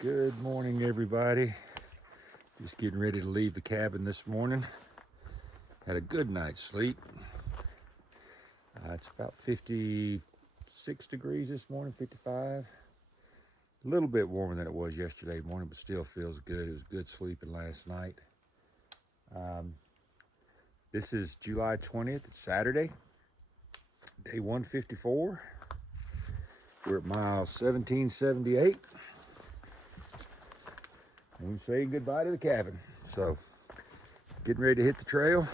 Good morning, everybody. Just getting ready to leave the cabin this morning. Had a good night's sleep. It's about 56 degrees this morning, 55. A little bit warmer than it was yesterday morning, but still feels good. It was good sleeping last night. This is July 20th, it's Saturday, day 154. We're at mile 1778. And we say goodbye to the cabin. So, getting ready to hit the trail.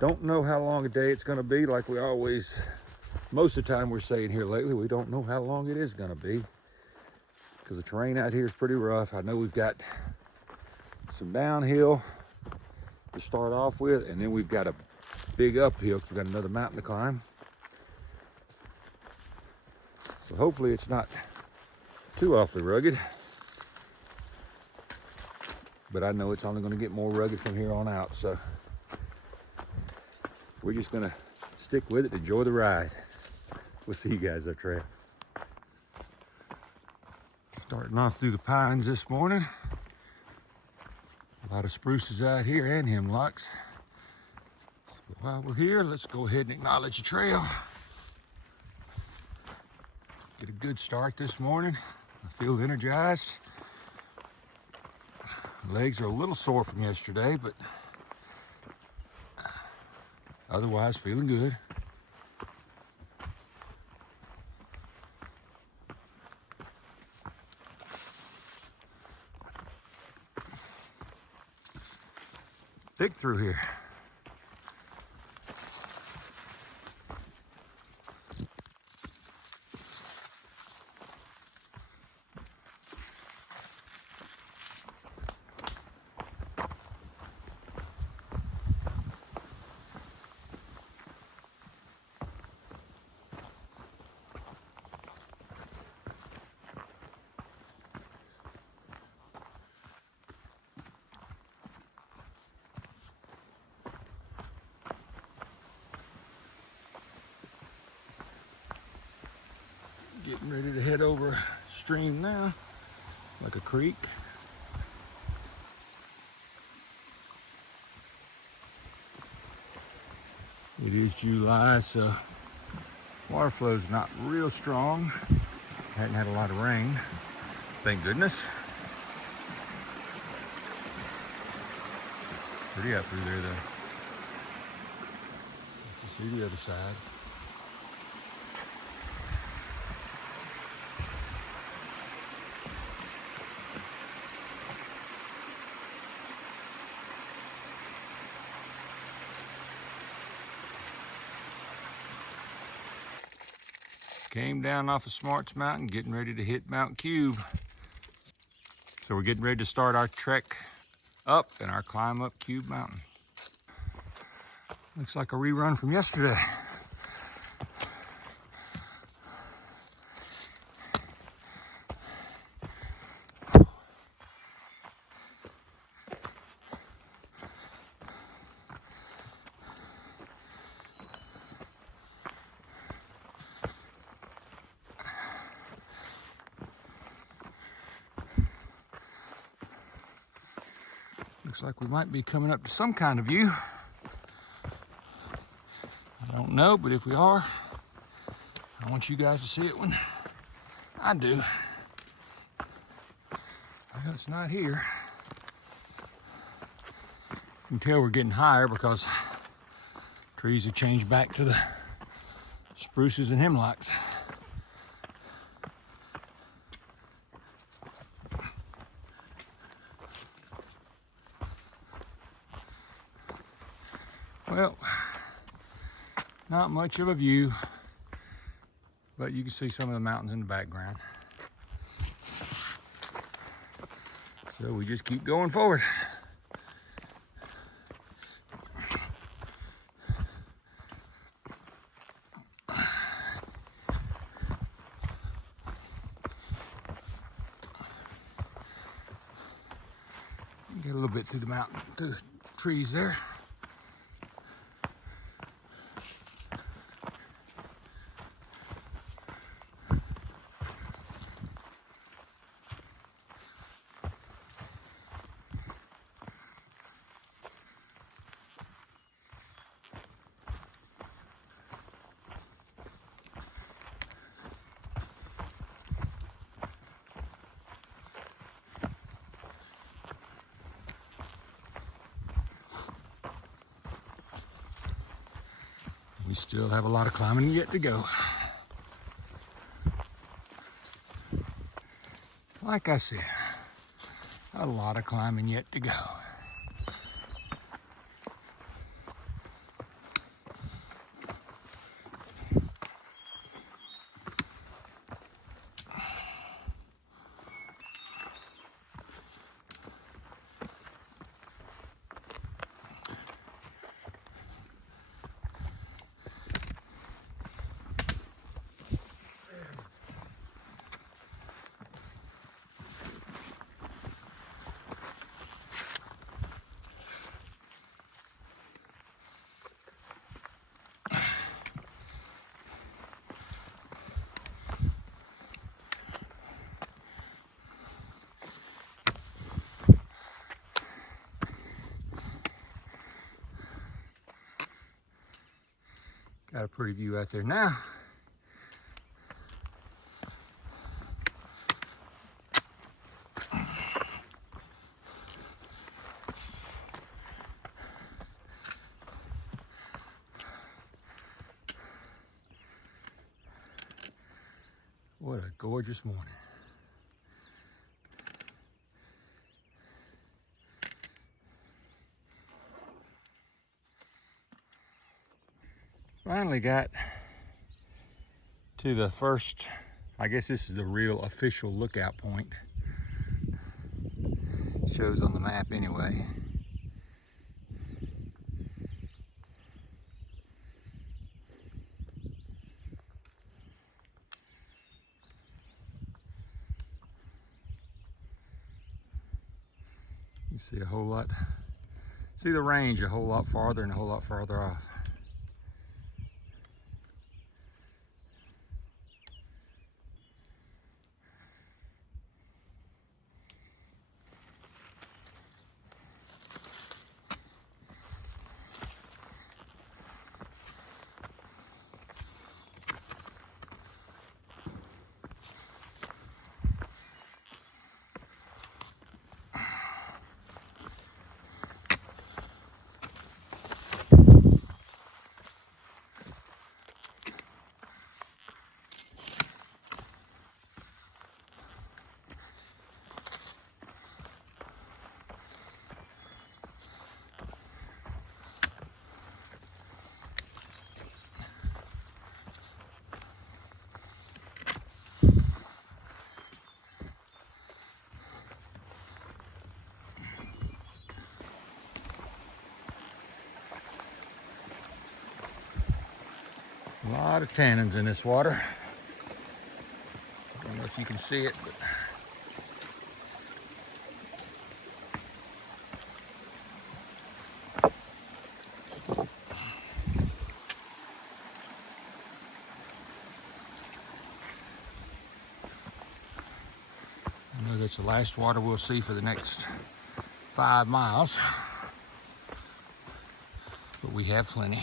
Don't know how long a day it's going to be, like we always, most of the time we're saying here lately, we don't know how long it is going to be because the terrain out here is pretty rough. I know we've got some downhill to start off with, and then we've got a big uphill because we've got another mountain to climb. So hopefully it's not too awfully rugged, but I know it's only going to get more rugged from here on out, so we're just going to stick with it, enjoy the ride. We'll see you guys up trail. Starting off through the pines this morning. A lot of spruces out here and hemlocks. But while we're here, let's go ahead and acknowledge the trail. Get a good start this morning. I feel energized. Legs are a little sore from yesterday, but otherwise feeling good. Thick through here. Getting ready to head over stream now, like a creek. It is July, so water flow's not real strong. Hadn't had a lot of rain, thank goodness. Pretty out through there though. You can see the other side. Came down off of Smarts Mountain, getting ready to hit Mount Cube. So we're getting ready to start our trek up and our climb up Cube Mountain. Looks like a rerun from yesterday. Looks like we might be coming up to some kind of view. I don't know, but if we are, I want you guys to see it when I do. Well, it's not here. You can tell we're getting higher because trees have changed back to the spruces and hemlocks. Well, not much of a view, but you can see some of the mountains in the background. So we just keep going forward. Get a little bit through the mountain, through the trees there. still have a lot of climbing yet to go. Like I said, a lot of climbing yet to go. Got a pretty view out there now. What a gorgeous morning. Finally got to the first, I guess this is the real official lookout point. Shows on the map anyway. You see a whole lot, see the range a whole lot farther and a whole lot farther off. A lot of tannins in this water. I don't know if you can see it, but I know that's the last water we'll see for the next 5 miles, but we have plenty.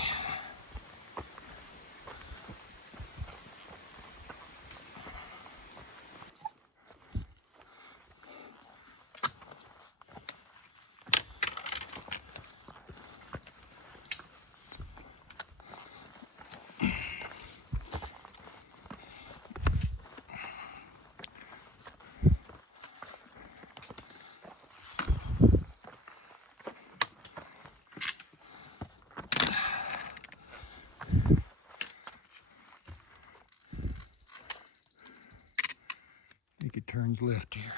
I think it turns left here.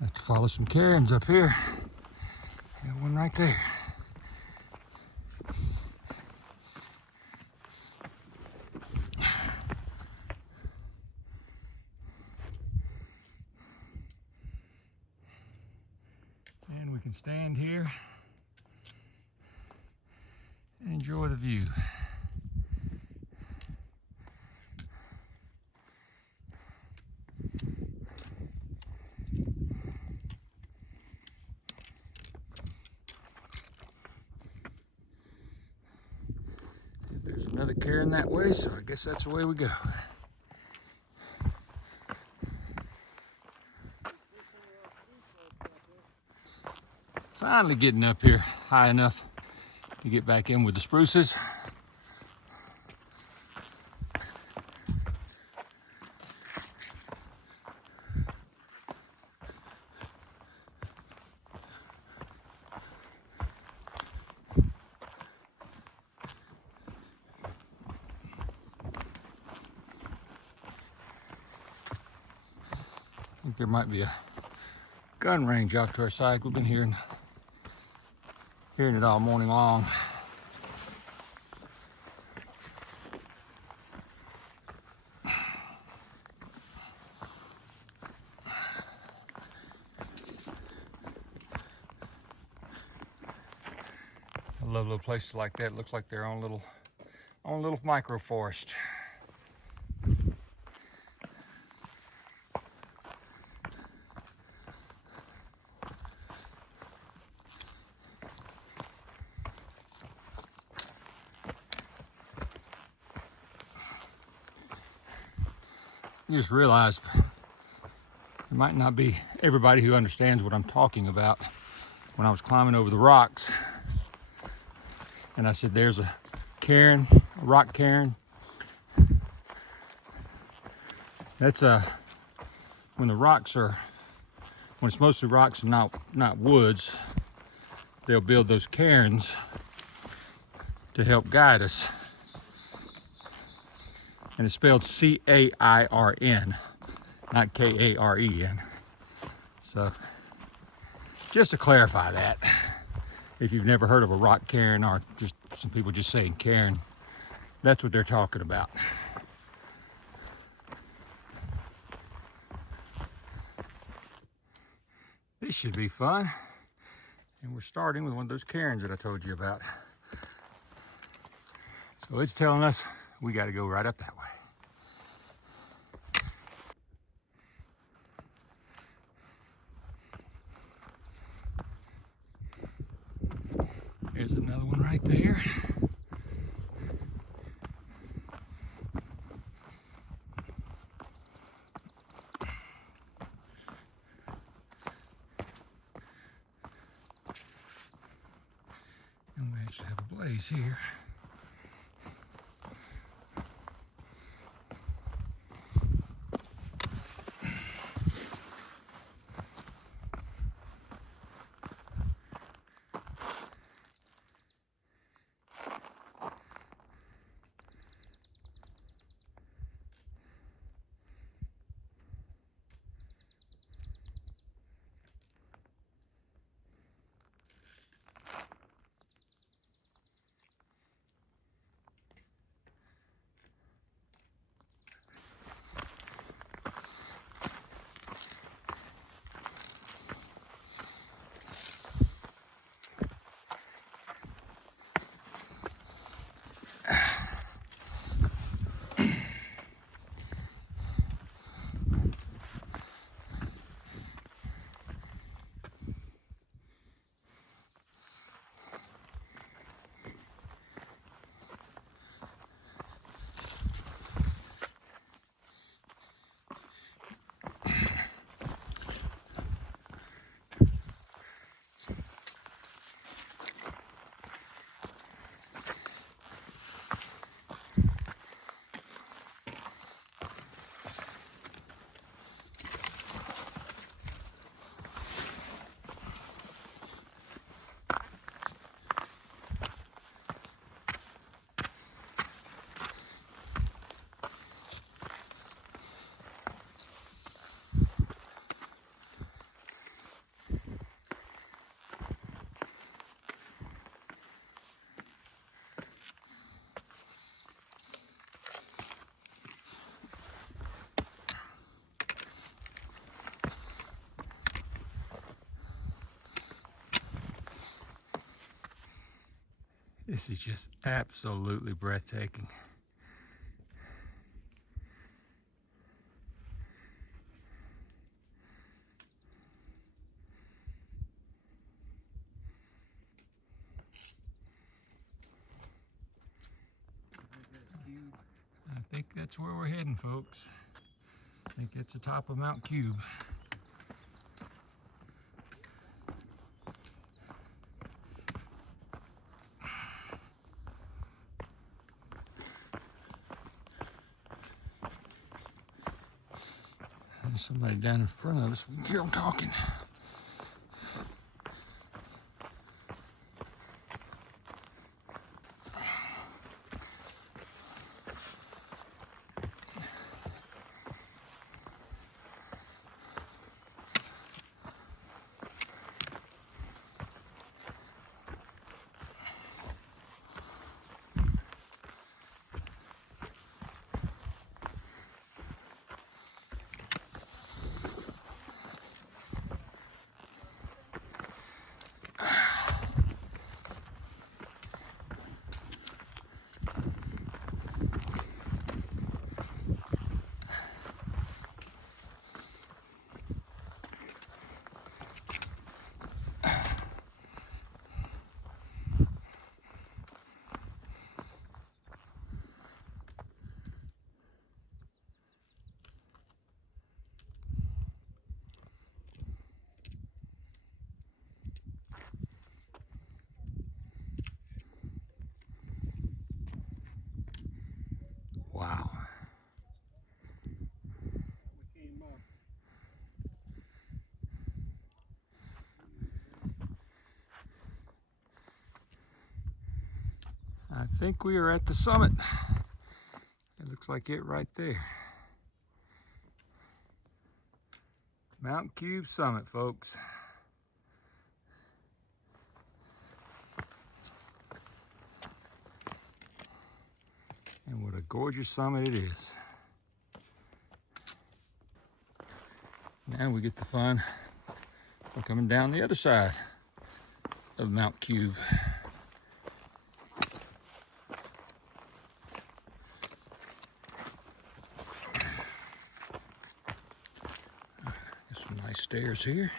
Have to follow some cairns up here. Got one right there. And we can stand here and enjoy the view. There's another cairn that way, so I guess that's the way we go. Finally getting up here high enough to get back in with the spruces. I think there might be a gun range off to our side. We've been hearing it all morning long. I love little places like that. It looks like their own little micro forest. You just realize it might not be everybody who understands what I'm talking about. When I was climbing over the rocks, and I said, there's a cairn, a rock cairn. That's when it's mostly rocks and not woods, they'll build those cairns to help guide us. And it's spelled C-A-I-R-N, not K-A-R-E-N. So, just to clarify that, if you've never heard of a rock cairn, or just some people just saying cairn, that's what they're talking about. This should be fun. And we're starting with one of those cairns that I told you about. So it's telling us we got to go right up that way. There's another one right there. And we actually have a blaze here. This is just absolutely breathtaking. I think that's where we're heading, folks. I think it's the top of Mount Cube. There's somebody down in front of us. We can hear them talking. Wow. I think we are at the summit. It looks like it right there. Mount Cube summit, folks. And what a gorgeous summit it is. Now we get the fun of coming down the other side of Mount Cube. Some nice stairs here.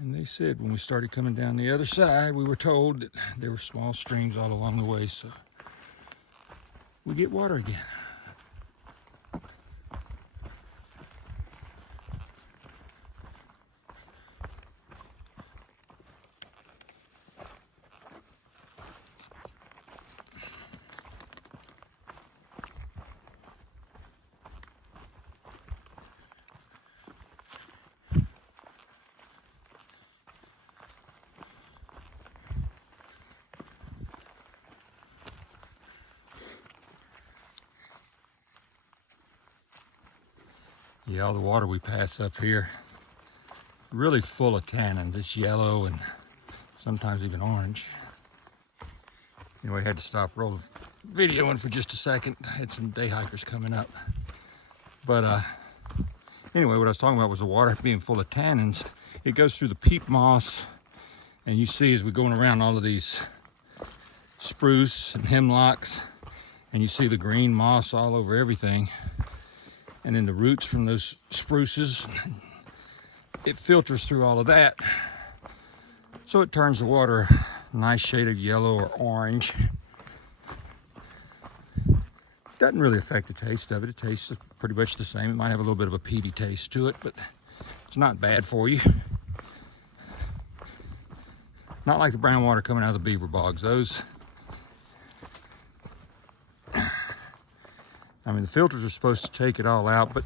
And they said when we started coming down the other side, we were told that there were small streams all along the way, so we get water again. Yeah, all the water we pass up here, really full of tannins. It's yellow and sometimes even orange. Anyway, I had to stop rolling videoing for just a second. I had some day hikers coming up. But anyway, what I was talking about was the water being full of tannins. It goes through the peat moss, and you see as we're going around all of these spruce and hemlocks, and you see the green moss all over everything. And then the roots from those spruces, it filters through all of that. So it turns the water a nice shade of yellow or orange. Doesn't really affect the taste of it. It tastes pretty much the same. It might have a little bit of a peaty taste to it, but it's not bad for you. Not like the brown water coming out of the beaver bogs. Those, I mean, the filters are supposed to take it all out, but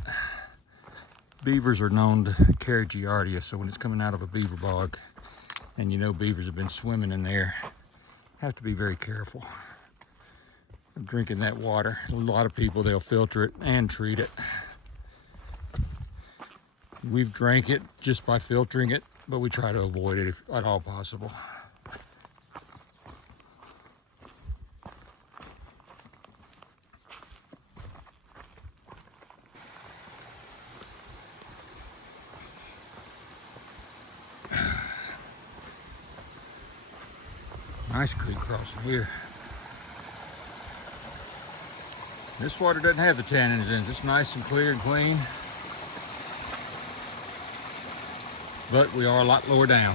beavers are known to carry giardia, so when it's coming out of a beaver bog, and you know beavers have been swimming in there, have to be very careful of drinking that water. A lot of people, they'll filter it and treat it. We've drank it just by filtering it, but we try to avoid it if at all possible. Nice creek crossing here. This water doesn't have the tannins in it. It's nice and clear and clean. But we are a lot lower down.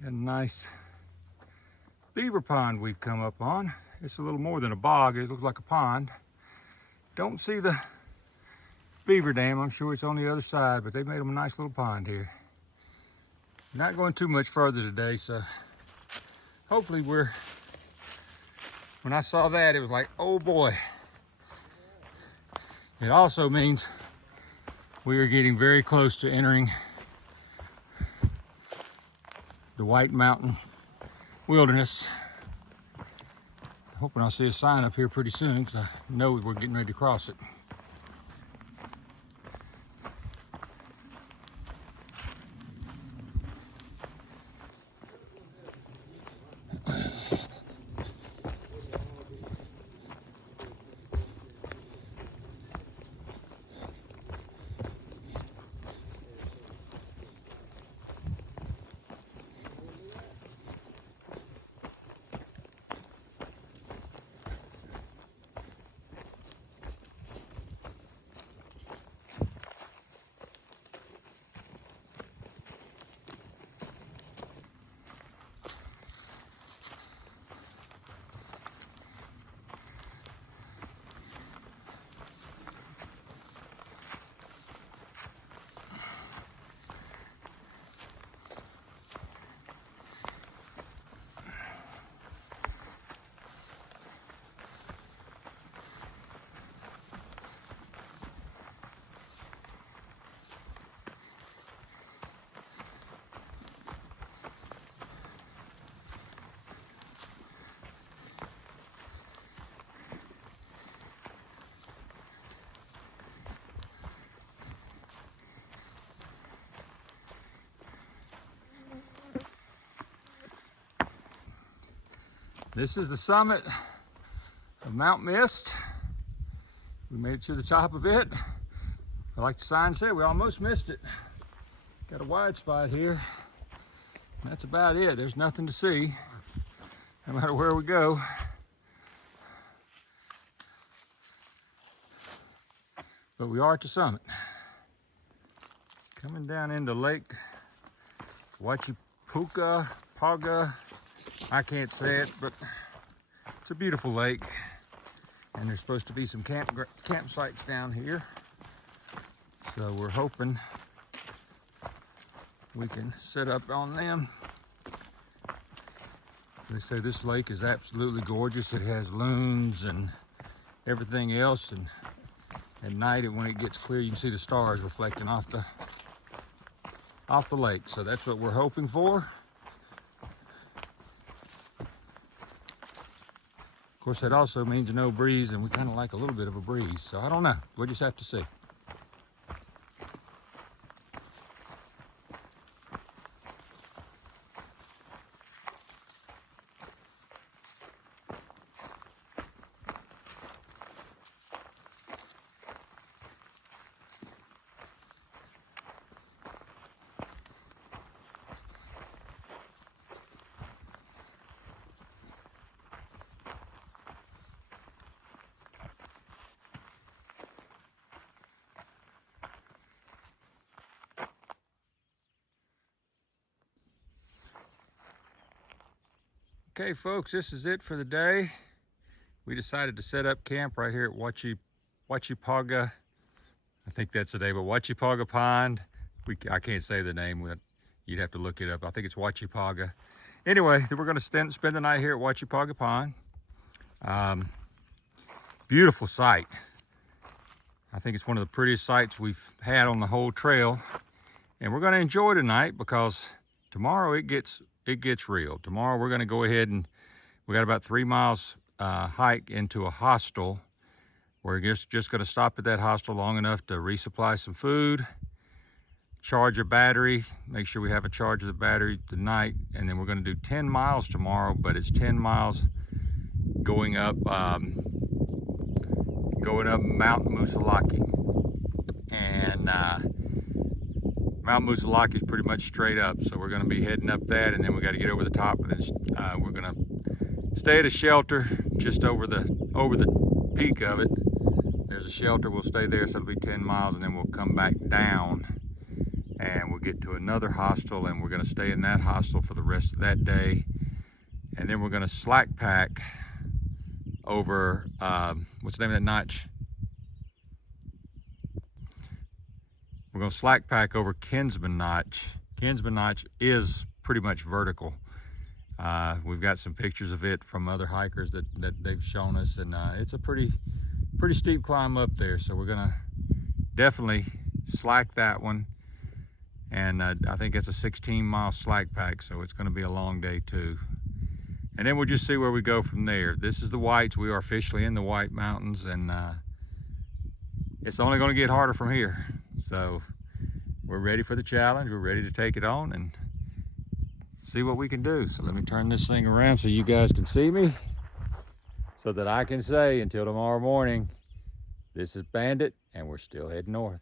Got a nice beaver pond we've come up on. It's a little more than a bog. It looks like a pond. Don't see the beaver dam. I'm sure it's on the other side, but they made them a nice little pond here. Not going too much further today, so hopefully when I saw that, it was like, oh boy. It also means we are getting very close to entering the White Mountain Wilderness. Hoping I'll see a sign up here pretty soon, because I know we're getting ready to cross it. This is the summit of Mount Mist. We made it to the top of it. Like the sign said, we almost missed it. Got a wide spot here. That's about it. There's nothing to see, no matter where we go. But we are at the summit. Coming down into Lake Watchipaga. I can't say it, but it's a beautiful lake. And there's supposed to be some campsites down here. So we're hoping we can set up on them. They say this lake is absolutely gorgeous. It has loons and everything else. And at night, when it gets clear, you can see the stars reflecting off the lake. So that's what we're hoping for. Of course, that also means no breeze, and we kind of like a little bit of a breeze. So I don't know. We'll just have to see. Okay, folks, this is it for the day. We decided to set up camp right here at Watchipaga. I think that's the name, but Watchipaga Pond. I can't say the name. You'd have to look it up. I think it's Watchipaga. Anyway, we're going to spend the night here at Watchipaga Pond. Beautiful sight. I think it's one of the prettiest sights we've had on the whole trail. And we're gonna enjoy tonight because tomorrow it gets real. Tomorrow we're gonna go ahead and we got about 3 miles hike into a hostel. We're just gonna stop at that hostel long enough to resupply some food, charge a battery, make sure we have a charge of the battery tonight, and then we're gonna do 10 miles tomorrow, but it's 10 miles going up Mount Musalaki. And Mount Musalaki is pretty much straight up, so we're gonna be heading up that, and then we gotta get over the top, and then we're gonna stay at a shelter just over the peak of it. There's a shelter, we'll stay there, so it'll be 10 miles, and then we'll come back down and we'll get to another hostel, and we're gonna stay in that hostel for the rest of that day. And then we're gonna slack pack over, what's the name of that notch? We're gonna slack pack over Kinsman Notch. Kinsman Notch is pretty much vertical. We've got some pictures of it from other hikers that they've shown us, and it's a pretty steep climb up there. So we're gonna definitely slack that one. And I think it's a 16-mile slack pack, so it's gonna be a long day too. And then we'll just see where we go from there. This is the Whites. We are officially in the White Mountains, and it's only gonna get harder from here. So we're ready for the challenge. We're ready to take it on and see what we can do. So let me turn this thing around so you guys can see me, so that I can say until tomorrow morning, this is Bandit and we're still heading north.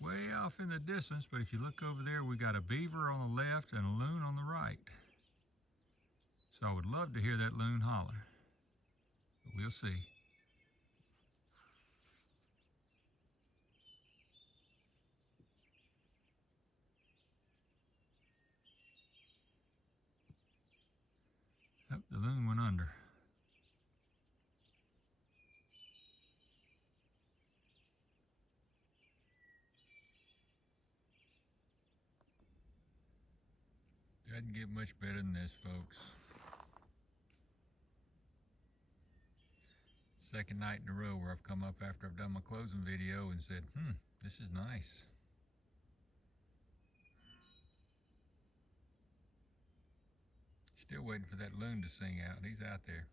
Way off in the distance, but if you look over there, we got a beaver on the left and a loon on the right. So I would love to hear that loon holler, but we'll see. Yep, the loon went under. Doesn't get much better than this, folks. Second night in a row where I've come up after I've done my closing video and said, this is nice. Still waiting for that loon to sing out. He's out there.